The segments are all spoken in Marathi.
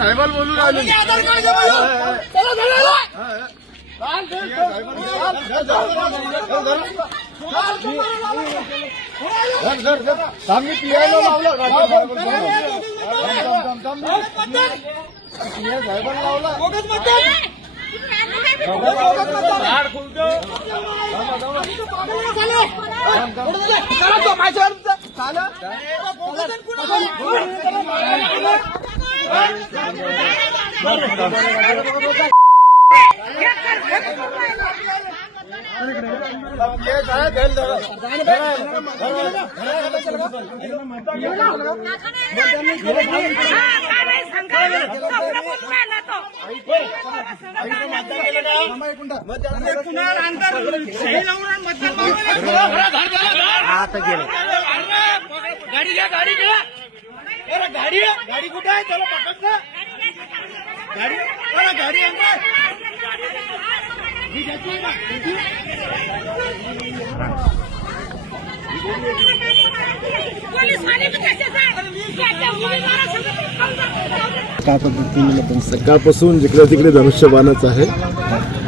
साहेबाला बोलून आलो. आम्ही पियायला लावला साहेबांना लावला. गाडी घ्या, गाडी घ्या. गाडी गाडी कुठे आहे? चला पकड ना गाडी. गाडी सकाळपासून जिकडे तिकडे धनुष्यबाणच आहे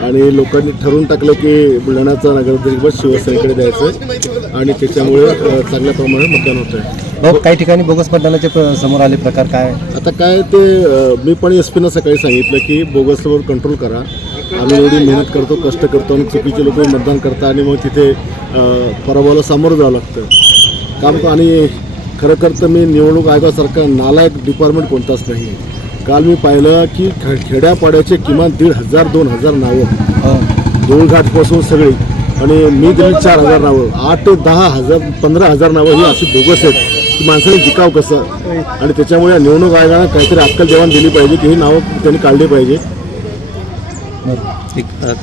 आणि लोकांनी ठरवून टाकलं की बुलढाण्याचा नगराध्यक्ष शिवसेनेकडे द्यायचं आणि त्याच्यामुळे चांगल्या प्रमाणात मतदान होत आहे. काही ठिकाणी बोगस मतदानाचे समोर आले प्रकार काय? आता काय ते मी पण एसपीनं सकाळी सांगितलं की बोगसवर कंट्रोल करा. आम्ही एवढी मेहनत करतो, कष्ट करतो आणि चुकीचे लोक मतदान करतात आणि मग तिथे पराभवाला सामोरं जावं लागतं काम. आणि खरं तर मी निवडणूक आयोगासारखं नालायक डिपार्टमेंट कोणताच नाही. काल मी पाहिलं की खेड्यापाड्याचे किमान 1,500-2,000 नावं धुळघाटपासून सगळी आणि मी दिली 4,000 नावं. 8 ते 10,000 15,000 नावं ही अशी बोगस आहेत की माणसाने जिकाव कसं. आणि त्याच्यामुळे निवडणूक आयोगानं काहीतरी अक्कल देवाण दिली पाहिजे की ही नावं त्यांनी काढली पाहिजे.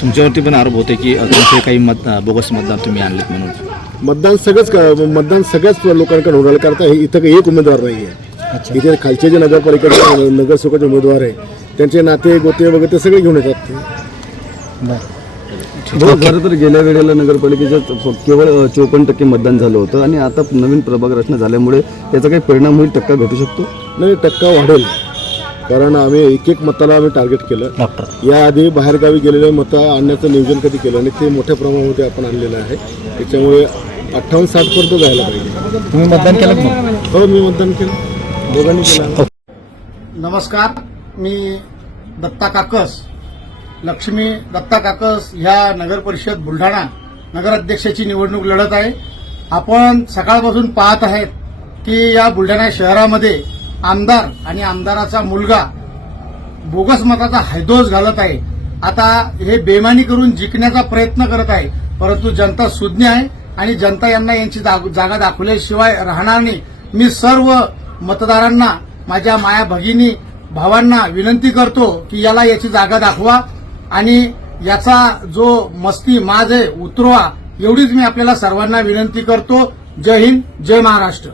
तुमच्यावरती पण आरोप होते की तुमचे काही बोगस मतदान तुम्ही आणलेत म्हणून. मतदान सगळ्याच लोकांकडे होणार करता इथं एक उमेदवार नाही आहे. इथे खालचे जे नगरपालिकेचे नगरसेवकाचे उमेदवार आहे त्यांचे नाते गोते वगैरे ते सगळे घेऊन येतात ते. खरं तर गेल्या वेळेला नगरपालिकेचं केवळ 54% मतदान झालं होतं आणि आता नवीन प्रभाग रचना झाल्यामुळे त्याचा काही परिणाम होईल, टक्का भेटू शकतो? नाही, टक्का वाढेल कारण आम्ही एक मताला आम्ही टार्गेट केलं. याआधी बाहेरगावी गेलेले मतं आणण्याचं नियोजन कधी केलं आणि ते मोठ्या प्रमाणामध्ये आपण आणलेलं आहे. त्याच्यामुळे 58-60 पर्यंत जायला पाहिजे. तुम्ही मतदान केलं? हो, मी मतदान केलं, दोघांनी केलं. नमस्कार, मी दत्ता काकस, लक्ष्मी दत्ता काकस ह्या नगर परिषद बुलढाणा नगराध्यक्षाची निवडणूक लढत आहे. आपण सकाळपासून पाहत आहेत की या बुलढाणा शहरामध्ये आमदार आणि आमदाराचा मुलगा बोगस मताचा हैदोस घालत आहे. आता हे बेमानी करून जिंकण्याचा प्रयत्न करत आहे, परंतु जनता सुज्ञ आहे आणि जनता यांना यांची जागा दाखवल्याशिवाय राहणार नाही. मी सर्व मतदारांना, माझ्या माया भगिनी भावांना विनंती करतो की याला याची जागा दाखवा आणि याचा जो मस्ती माज आहे उतरवा, एवढीच मी आपल्याला सर्वांना विनंती करतो. जय हिंद, जय महाराष्ट्र.